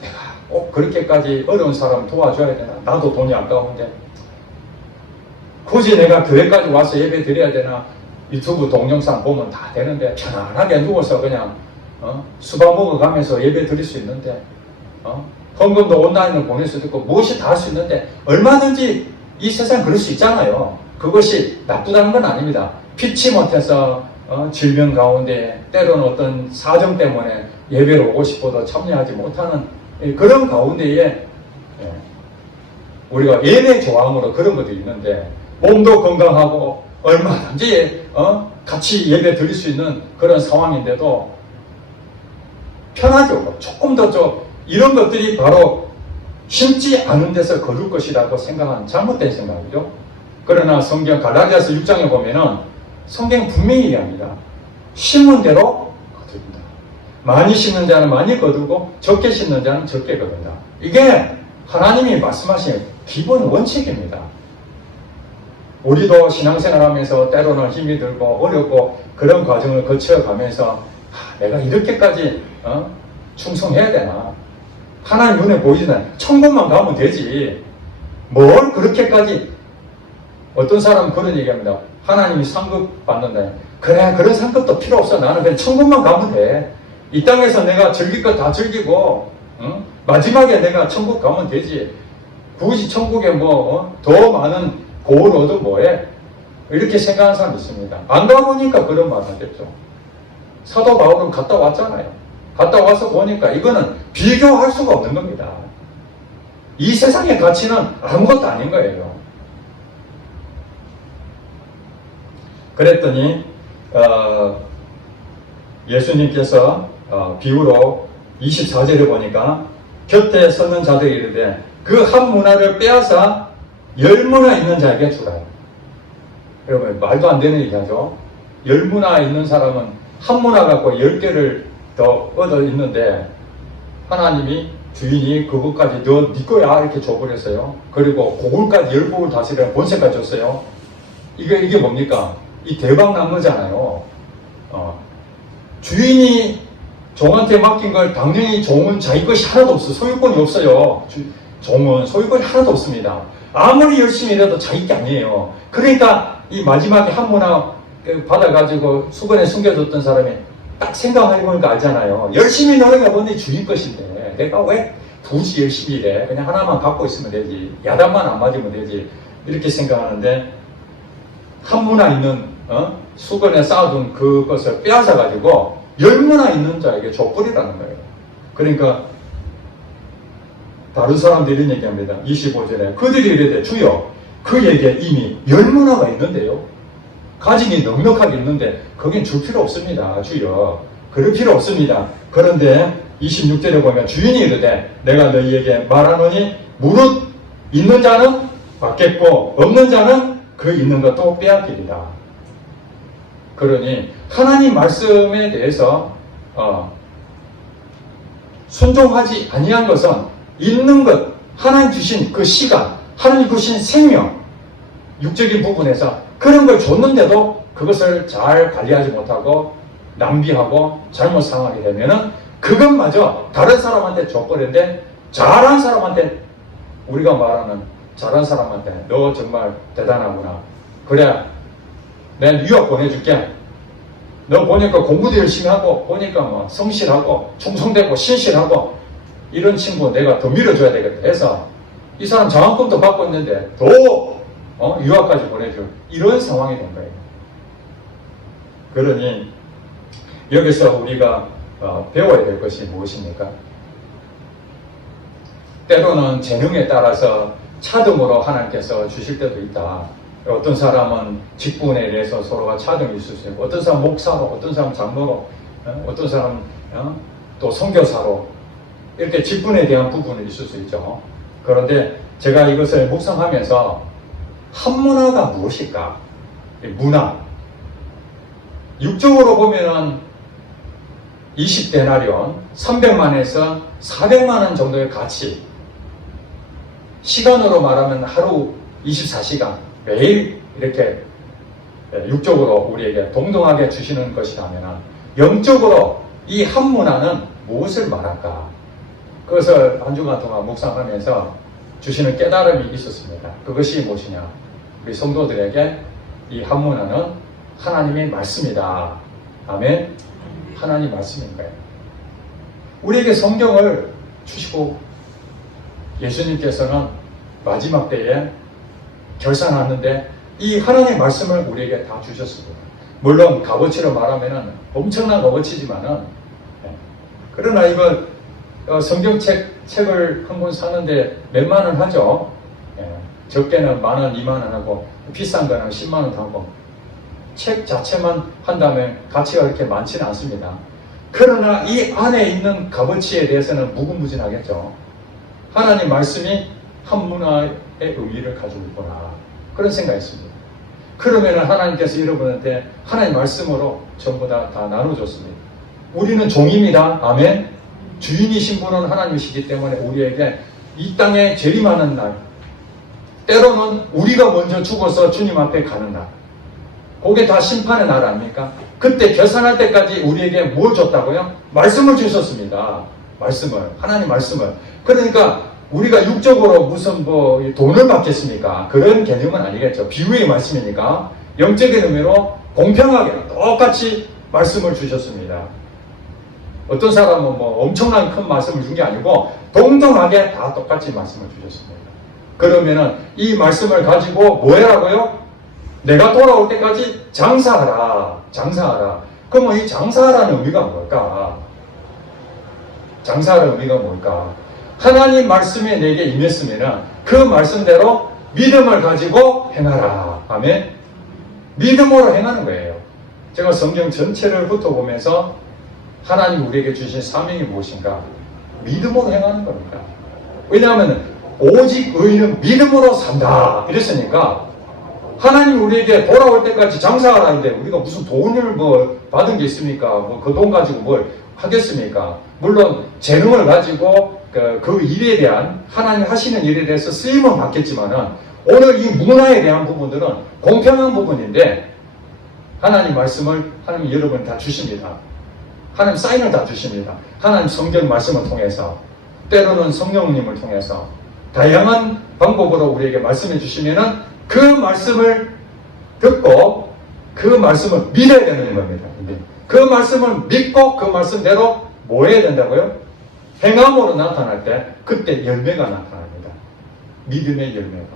내가 꼭 그렇게까지 어려운 사람 도와줘야 되나? 나도 돈이 아까운데 굳이 내가 교회까지 와서 예배 드려야 되나? 유튜브 동영상 보면 다 되는데 편안하게 누워서 그냥 수박 먹어가면서 예배 드릴 수 있는데 헌금도 온라인으로 보낼 수도 있고 무엇이 다 할 수 있는데 얼마든지 이 세상 그럴 수 있잖아요. 그것이 나쁘다는 건 아닙니다. 피치 못해서 질병 가운데 때로는 어떤 사정 때문에 예배로 오고 싶어도 참여하지 못하는 그런 가운데에 우리가 예배 조항으로 그런 것도 있는데 몸도 건강하고 얼마든지 같이 예배 드릴 수 있는 그런 상황인데도 편하죠. 조금 더 이런 것들이 바로 심지 않은 데서 거둘 것이라고 생각한 잘못된 생각이죠. 그러나 성경 갈라디아서 6장에 보면은 성경 분명히 얘기합니다. 심은 대로 거둔다. 많이 심는 자는 많이 거두고 적게 심는 자는 적게 거둔다. 이게 하나님이 말씀하신 기본 원칙입니다. 우리도 신앙생활하면서 때로는 힘이 들고 어렵고 그런 과정을 거쳐가면서 내가 이렇게까지 충성해야 되나? 하나님 눈에 보이잖아요. 천국만 가면 되지. 뭘 그렇게까지. 어떤 사람은 그런 얘기합니다. 하나님이 상급 받는다. 그래, 그런 상급도 필요 없어. 나는 그냥 천국만 가면 돼. 이 땅에서 내가 즐길 거 다 즐기고 마지막에 내가 천국 가면 되지. 굳이 천국에 더 많은 고을 얻어 뭐해? 이렇게 생각하는 사람이 있습니다. 안 가보니까 그런 말 하겠죠. 사도 바울은 갔다 왔잖아요. 갔다 와서 보니까 이거는 비교할 수가 없는 겁니다. 이 세상의 가치는 아무것도 아닌 거예요. 그랬더니 예수님께서 비유로 24절에 보니까 곁에 서는 자들이 이르되 그 한 문화를 빼앗아 10문화 있는 자에게 주라. 여러분 말도 안 되는 얘기하죠. 10문화 있는 사람은 한 문화 갖고 10개를 더 얻어 있는데 하나님이 주인이 그것까지 너 네 거야 이렇게 줘버렸어요. 그리고 그걸까지 10곡을 다스리는 본세까지 줬어요. 이게 뭡니까? 이 대박 난 거잖아요. 주인이 종한테 맡긴 걸 당연히 종은 자기 것이 하나도 없어. 소유권이 없어요. 종은 소유권이 하나도 없습니다. 아무리 열심히 일해도 자기 게 아니에요. 그러니까 이 마지막에 한 문화 받아가지고 수건에 숨겨뒀던 사람이 딱 생각해보니까 알잖아요. 열심히 노력해보니 주인 것인데 내가 왜 굳이 열심히 일해? 그냥 하나만 갖고 있으면 되지. 야단만 안 맞으면 되지. 이렇게 생각하는데 한 문화 있는 수건에 쌓아둔 그것을 빼앗아가지고 10문화 있는 자에게 줘버리라는 거예요. 그러니까 다른 사람들이 이런 얘기합니다. 25절에 그들이 이르되 주여 그에게 이미 10문화가 있는데요. 가진이 넉넉하게 있는데 거긴 줄 필요 없습니다. 주여 그럴 필요 없습니다. 그런데 26절에 보면 주인이 이르되 내가 너희에게 말하노니 무릇 있는 자는 받겠고 없는 자는 그 있는 것도 빼앗기리라. 그러니 하나님 말씀에 대해서 순종하지 아니한 것은 있는 것, 하나님 주신 그 시간, 하나님 주신 생명, 육적인 부분에서 그런 걸 줬는데도 그것을 잘 관리하지 못하고 낭비하고 잘못 사용하게 되면은 그것마저 다른 사람한테 줘버렸는데 잘한 사람한테 우리가 말하는 잘한 사람한테 너 정말 대단하구나. 그래 내가 유학 보내줄게. 너 보니까 공부도 열심히 하고 보니까 성실하고 충성되고 신실하고 이런 친구 내가 더 밀어줘야 되겠다 해서 이 사람 장학금도 받고 있는데 더 유학까지 보내줘. 이런 상황이 된 거예요. 그러니 여기서 우리가 배워야 될 것이 무엇입니까? 때로는 재능에 따라서 차등으로 하나님께서 주실 때도 있다. 어떤 사람은 직분에 대해서 서로가 차등이 있을 수 있고 어떤 사람 목사로, 어떤 사람 장로로, 어떤 사람 또 선교사로 이렇게 직분에 대한 부분이 있을 수 있죠. 그런데 제가 이것을 묵상하면서 한문화가 무엇일까? 문화. 육적으로 보면은 20데나리온, 300만에서 400만원 정도의 가치. 시간으로 말하면 하루 24시간, 매일 이렇게 육적으로 우리에게 동등하게 주시는 것이라면 영적으로 이 한문화는 무엇을 말할까? 그것을 한 주간 동안 묵상하면서 주시는 깨달음이 있었습니다. 그것이 무엇이냐? 우리 성도들에게 이 한문화는 하나님의 말씀이다. 아멘. 하나님 말씀인 거예요. 우리에게 성경을 주시고 예수님께서는 마지막 때에 결산하는데 이 하나님의 말씀을 우리에게 다 주셨습니다. 물론 값어치로 말하면 엄청난 값어치지만은, 그러나 이걸 성경책을 한 권 사는데 몇만 원 하죠. 적게는 10,000원, 20,000원 하고 비싼 거는 10만 원 하고 책 자체만 한다면 가치가 그렇게 많지는 않습니다. 그러나 이 안에 있는 값어치에 대해서는 무궁무진하겠죠. 하나님 말씀이 한문화의 의미를 가지고 있구나, 그런 생각이 있습니다. 그러면 하나님께서 여러분한테 하나님 말씀으로 전부 다 나눠줬습니다. 우리는 종입니다. 아멘. 주인이신 분은 하나님이시기 때문에 우리에게 이 땅에 재림하는 날, 때로는 우리가 먼저 죽어서 주님 앞에 가는 날, 그게 다 심판의 날 아닙니까? 그때 결산할 때까지 우리에게 뭘 줬다고요? 말씀을 주셨습니다. 말씀을, 하나님 말씀을. 그러니까 우리가 육적으로 무슨 돈을 받겠습니까? 그런 개념은 아니겠죠. 비유의 말씀이니까 영적인 의미로 공평하게 똑같이 말씀을 주셨습니다. 어떤 사람은 엄청나게 큰 말씀을 준 게 아니고 동등하게 다 똑같이 말씀을 주셨습니다. 그러면은 이 말씀을 가지고 뭐 해라고요? 내가 돌아올 때까지 장사하라. 장사하라. 그러면 이 장사하라는 의미가 뭘까? 장사하라는 의미가 뭘까? 하나님 말씀이 내게 임했으면 그 말씀대로 믿음을 가지고 행하라. 아멘. 믿음으로 행하는 거예요. 제가 성경 전체를 훑어보면서 하나님 우리에게 주신 사명이 무엇인가? 믿음으로 행하는 겁니다. 왜냐하면 오직 의인은 믿음으로 산다 이랬으니까 하나님 우리에게 돌아올 때까지 장사하라는데 우리가 무슨 돈을 받은 게 있습니까? 그 돈 가지고 뭘 하겠습니까? 물론 재능을 가지고 그 일에 대한 하나님 하시는 일에 대해서 쓰임은 받겠지만은 오늘 이 문화에 대한 부분들은 공평한 부분인데 하나님 말씀을 하나님 여러분 다 주십니다. 하나님 사인을 다 주십니다. 하나님 성경 말씀을 통해서 때로는 성령님을 통해서 다양한 방법으로 우리에게 말씀해 주시면은 그 말씀을 듣고 그 말씀을 믿어야 되는 겁니다. 그 말씀을 믿고 그 말씀대로 뭐 해야 된다고요? 행함으로 나타날 때 그때 열매가 나타납니다. 믿음의 열매가.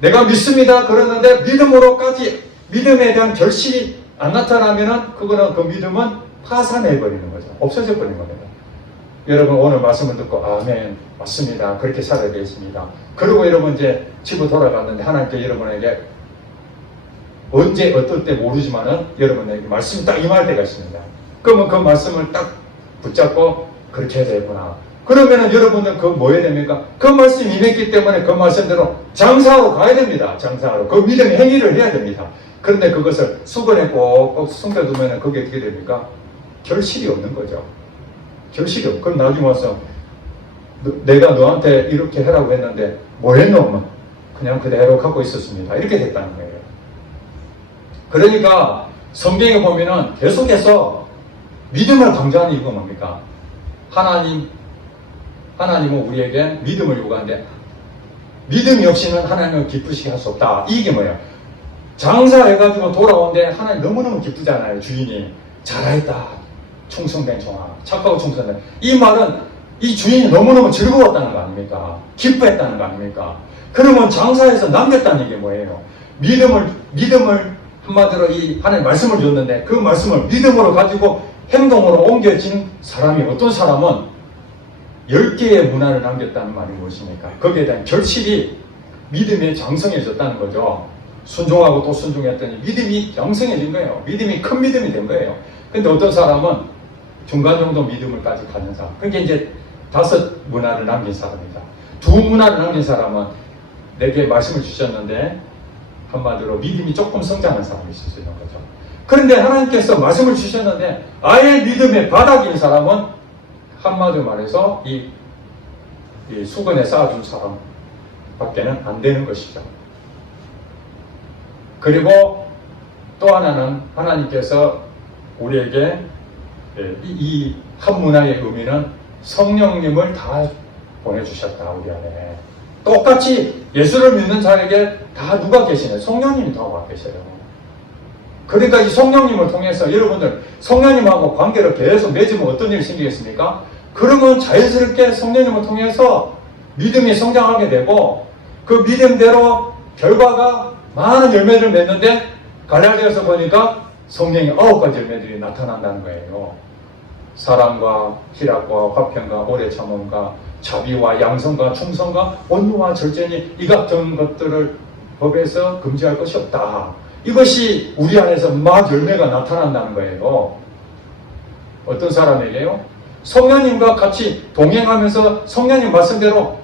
내가 믿습니다 그러는데 믿음으로까지 믿음에 대한 결실이 안 나타나면은 그거는 그 믿음은 파산해버리는 거죠. 없어져 버리는 겁니다. 여러분 오늘 말씀을 듣고 아멘 맞습니다. 그렇게 살아야 되겠습니다. 그리고 여러분 이제 집으로 돌아갔는데 하나님께 여러분에게 언제 어떨 때 모르지만은 여러분에게 말씀이 딱 임할 때가 있습니다. 그러면 그 말씀을 딱 붙잡고 그렇게 해야 되겠구나. 그러면은 여러분은 뭐 해야 됩니까? 그 말씀이 임했기 때문에 그 말씀대로 장사하러 가야 됩니다. 장사하러. 그 믿음의 행위를 해야 됩니다. 그런데 그것을 수건에 꼭 숨겨두면 그게 어떻게 됩니까? 결실이 없는 거죠. 결실이 없고 그럼 나중에 와서 내가 너한테 이렇게 해라고 했는데 뭐 했노? 그냥 그대로 갖고 있었습니다. 이렇게 됐다는 거예요. 그러니까 성경에 보면은 계속해서 믿음을 강조하는 이유가 뭡니까? 하나님은 우리에게 믿음을 요구하는데 믿음이 없이는 하나님을 기쁘시게 할 수 없다. 이게 뭐예요? 장사해가지고 돌아오는데 하나님 너무너무 기쁘잖아요. 주인이 잘했다. 충성된 종아. 착하고 충성된. 이 말은 이 주인이 너무너무 즐거웠다는 거 아닙니까? 기뻐했다는 거 아닙니까? 그러면 장사해서 남겼다는 게 뭐예요? 믿음을 한마디로 이 하나님 말씀을 줬는데 그 말씀을 믿음으로 가지고 행동으로 옮겨진 사람이 어떤 사람은 10개의 문화를 남겼다는 말이 무엇입니까? 거기에 대한 결실이 믿음에 장성해졌다는 거죠. 순종하고 또 순종했더니 믿음이 양성해진 거예요. 믿음이 큰 믿음이 된 거예요. 근데 어떤 사람은 중간 정도 믿음을까지 가진 사람. 그게 이제 5문화를 남긴 사람이다. 2문화를 남긴 사람은 내게 말씀을 주셨는데 한마디로 믿음이 조금 성장한 사람이 있을 수 있는 거죠. 그런데 하나님께서 말씀을 주셨는데 아예 믿음의 바닥인 사람은 한마디로 말해서 이 수건에 쌓아준 사람밖에는 안 되는 것이죠. 그리고 또 하나는 하나님께서 우리에게 이 한 문화의 의미는 성령님을 다 보내주셨다. 우리 안에 똑같이 예수를 믿는 자에게 다 누가 계시나요? 성령님이 다 와 계세요. 그러니까 이 성령님을 통해서 여러분들 성령님하고 관계를 계속 맺으면 어떤 일이 생기겠습니까? 그러면 자연스럽게 성령님을 통해서 믿음이 성장하게 되고 그 믿음대로 결과가 많은 열매를 맺는데 갈라디아서 보니까 성령의 9가지 열매들이 나타난다는 거예요. 사랑과 희락과 화평과 오래 참음과 자비와 양성과 충성과 온유와 절제니 이 같은 것들을 법에서 금지할 것이 없다. 이것이 우리 안에서 막 열매가 나타난다는 거예요. 어떤 사람에게요? 성령님과 같이 동행하면서 성령님 말씀대로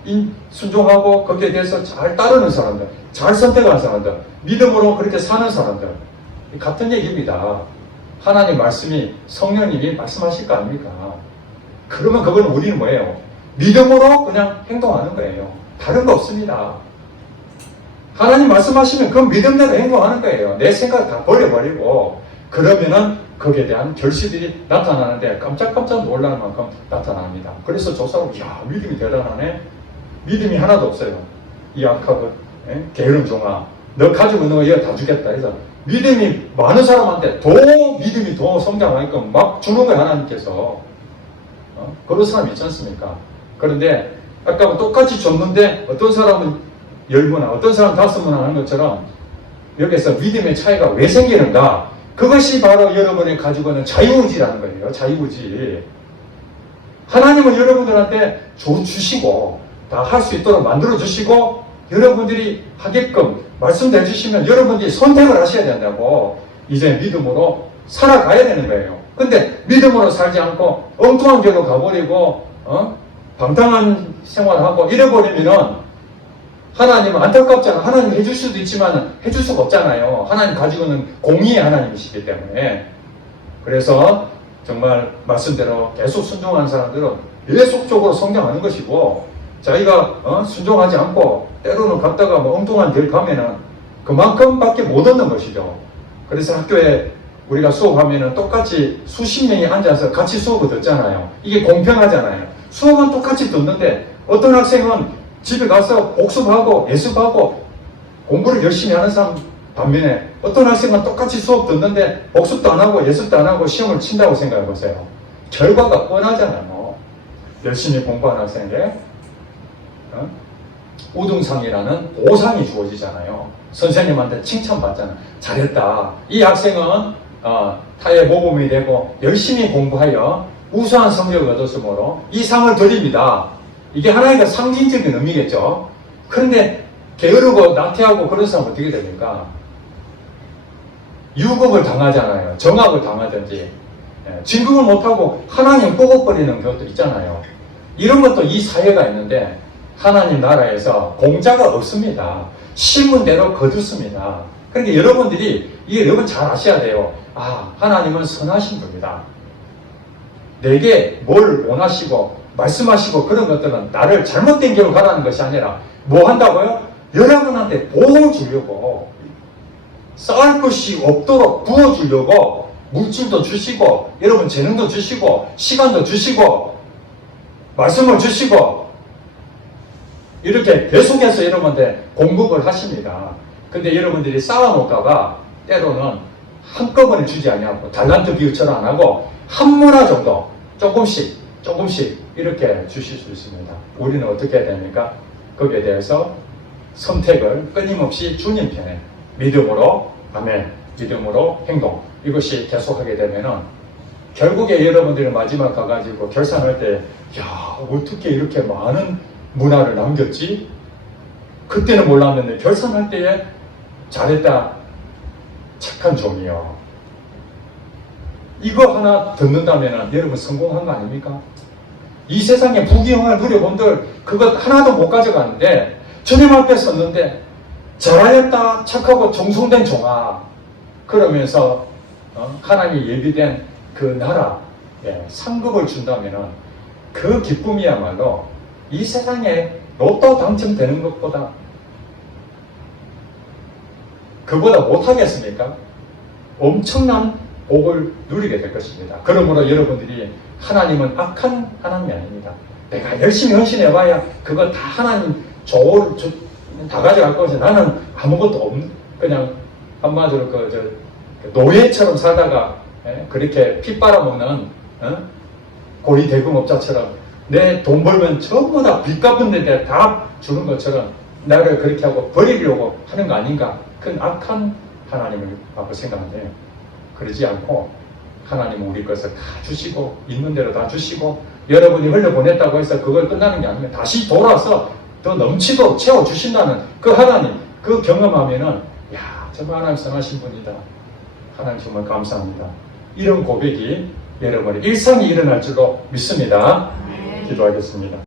순종하고 거기에 대해서 잘 따르는 사람들, 잘 선택하는 사람들, 믿음으로 그렇게 사는 사람들, 같은 얘기입니다. 하나님 말씀이 성령님이 말씀하실 거 아닙니까? 그러면 그거는 우리는 뭐예요? 믿음으로 그냥 행동하는 거예요. 다른 거 없습니다. 하나님 말씀하시면 그 믿음대로 행동하는 거예요. 내 생각 다 버려버리고 그러면은 거기에 대한 결실들이 나타나는데 깜짝깜짝 놀랄 만큼 나타납니다. 그래서 저 사람, 야, 믿음이 대단하네. 믿음이 하나도 없어요. 이 악하고 게으른 종아, 너 가지고 있는 거 얘가 다 주겠다 해서 믿음이 많은 사람한테 믿음이 더 성장하니까 막 주는 거예요. 하나님께서. 그런 사람 있지 않습니까? 그런데 아까 똑같이 줬는데 어떤 사람은 10문화, 어떤 사람은 5문화 하는 것처럼 여기서 믿음의 차이가 왜 생기는가? 그것이 바로 여러분이 가지고 있는 자유의지라는 거예요. 자유의지. 하나님은 여러분들한테 주시고 다 할 수 있도록 만들어 주시고 여러분들이 하게끔 말씀해 주시면 여러분들이 선택을 하셔야 된다고. 이제 믿음으로 살아가야 되는 거예요. 근데 믿음으로 살지 않고 엉뚱한 길로 가버리고 방탕한 생활하고 이래버리면은 하나님은 안타깝잖아. 하나님 해줄 수도 있지만 해줄 수가 없잖아요. 하나님 가지고 있는 공의의 하나님이시기 때문에. 그래서 정말 말씀대로 계속 순종하는 사람들은 계속적으로 성장하는 것이고, 자기가 순종하지 않고 때로는 갔다가 엉뚱한 길 가면은 그만큼밖에 못 얻는 것이죠. 그래서 학교에 우리가 수업하면은 똑같이 수십 명이 앉아서 같이 수업을 듣잖아요. 이게 공평하잖아요. 수업은 똑같이 듣는데 어떤 학생은 집에 가서 복습하고 예습하고 공부를 열심히 하는 사람 반면에 어떤 학생은 똑같이 수업 듣는데 복습도 안 하고 예습도 안 하고 시험을 친다고 생각해 보세요. 결과가 뻔하잖아요. 열심히 공부한 학생에게 우등상이라는 보상이 주어지잖아요. 선생님한테 칭찬받잖아요. 잘했다. 이 학생은 타의 모범이 되고 열심히 공부하여 우수한 성적을 얻었으므로 이 상을 드립니다. 이게 하나님과 상징적인 의미겠죠. 그런데 게으르고 나태하고 그런 사람은 어떻게 됩니까? 유급을 당하잖아요. 정압을 당하든지 진급을 못하고 하나님 뻐벅거리는 경우도 있잖아요. 이런 것도 이 사회가 있는데 하나님 나라에서 공짜가 없습니다. 신문대로 거두습니다. 그러니까 여러분들이 이게 여러분 잘 아셔야 돼요. 하나님은 선하신 분이다. 내게 뭘 원하시고 말씀하시고 그런 것들은 나를 잘못된 길로 가라는 것이 아니라 뭐 한다고요? 여러분한테 복을 주려고, 쌓을 것이 없도록 부어주려고 물질도 주시고 여러분 재능도 주시고 시간도 주시고 말씀을 주시고 이렇게 계속해서 여러분한테 공급을 하십니다. 근데 여러분들이 쌓아놓다가 때로는 한꺼번에 주지 아니하고 달란트 비유처럼 안 하고 한 문화 정도 조금씩 이렇게 주실 수 있습니다. 우리는 어떻게 해야 됩니까? 거기에 대해서 선택을 끊임없이 주님 편에 믿음으로, 아멘, 믿음으로 행동, 이것이 계속하게 되면은 결국에 여러분들이 마지막 가가지고 결산할 때, 야, 어떻게 이렇게 많은 문화를 남겼지? 그때는 몰랐는데 결산할 때에 잘했다, 착한 종이요. 이거 하나 듣는다면은 여러분 성공한 거 아닙니까? 이 세상에 부귀영화를 누려본들 그것 하나도 못 가져가는데 주님 앞에 섰는데 잘하였다 착하고 정성된 종아 그러면서 하나님이 예비된 그 나라 상급을 준다면은 그 기쁨이야말로 이 세상에 로또 당첨되는 것보다 그보다 못하겠습니까? 엄청난 복을 누리게 될 것입니다. 그러므로 여러분들이 하나님은 악한 하나님이 아닙니다. 내가 열심히 헌신해봐야 그거 다 하나님 다 가져갈 것이 나는 아무것도 없는 그냥 한마디로 그 노예처럼 살다가 그렇게 피 빨아먹는 고리 대금업자처럼 내 돈 벌면 전부 다 빚 갚은 데 다 주는 것처럼 나를 그렇게 하고 버리려고 하는 거 아닌가? 그건 악한 하나님을 라고 생각하는데요. 그러지 않고 하나님은 우리 것을 다 주시고 있는 대로 다 주시고 여러분이 흘려보냈다고 해서 그걸 끝나는 게 아니면 다시 돌아서 더 넘치도록 채워주신다는 그 하나님 그 경험하면은 야 정말 하나님 선하신 분이다. 하나님 정말 감사합니다. 이런 고백이 여러분의 일상이 일어날 줄로 믿습니다. 기도하겠습니다.